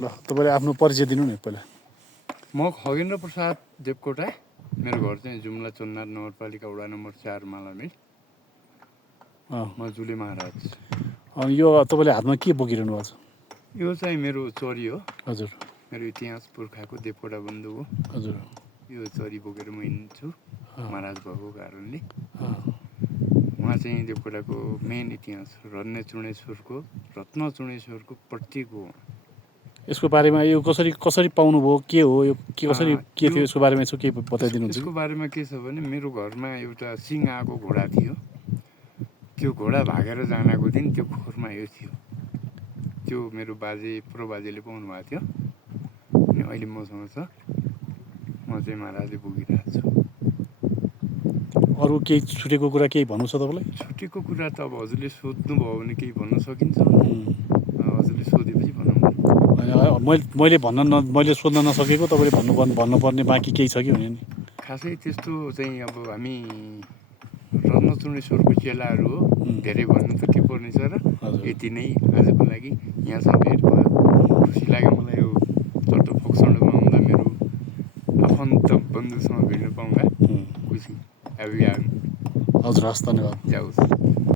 ल तपाईँले आफ्नो परिचय दिनु नि पहिला। म खगेन्द्र प्रसाद देवकोटा। मेरो घर चाहिँ जुम्ला चन्नार नगरपालिका वडा नम्बर 4 मालामेल। म जुले महाराज। यो तपाईँले हातमा के बोकिरहनु भएको छ? यो चाहिँ मेरो चरी हो। हजुर। मेरो इतिहास पुर्खाको देवकोटा बन्धु हो। हजुर। यो चरी बोकेर म हिँड्छु महाराज भएको कारणले। उहाँ चाहिँ देवकोटाको मेन इतिहास रत्न चुडेश्वरको प्रतीक हो। यसको बारेमा यो कसरी पाउनुभयो, के हो यो, कसरी के थियो यसको बारेमा यसो केही बताइदिनुहुन्छ? यसको बारेमा के छ भने मेरो घरमा एउटा सिङ आएको घोडा थियो। त्यो घोडा भागेर जानको दिन त्यो खोरमा यो थियो। त्यो मेरो बाजेले पाउनु भएको थियो अनि अहिले मसँग छ। म चाहिँ महाराजले बोकिरहेको छु। अरू केही छुटेको कुरा केही भन्नु छ तपाईँलाई? छुटेको कुरा त अब हजुरले सोध्नुभयो भने केही भन्न सकिन्छ। हजुरले सोधेपछि भनौँ। मैले सोध्न नसकेको तपाईँले भन्नुपर्ने बाँकी केही छ कि भने नि? खासै त्यस्तो चाहिँ अब हामी रत्नचुडेश्वरको चेलाहरू हो। धेरै भन्नु त के पर्ने छ र। यति नै आजको लागि। यहाँसम्म भेट भयो, खुसी लाग्यो मलाई। यो तटफोक्सडमा आउँदा मेरो आफन्त बन्धुसँग भेट्न पाउँदा खुसी। हजुर, हस्, धन्यवाद। जाओस्।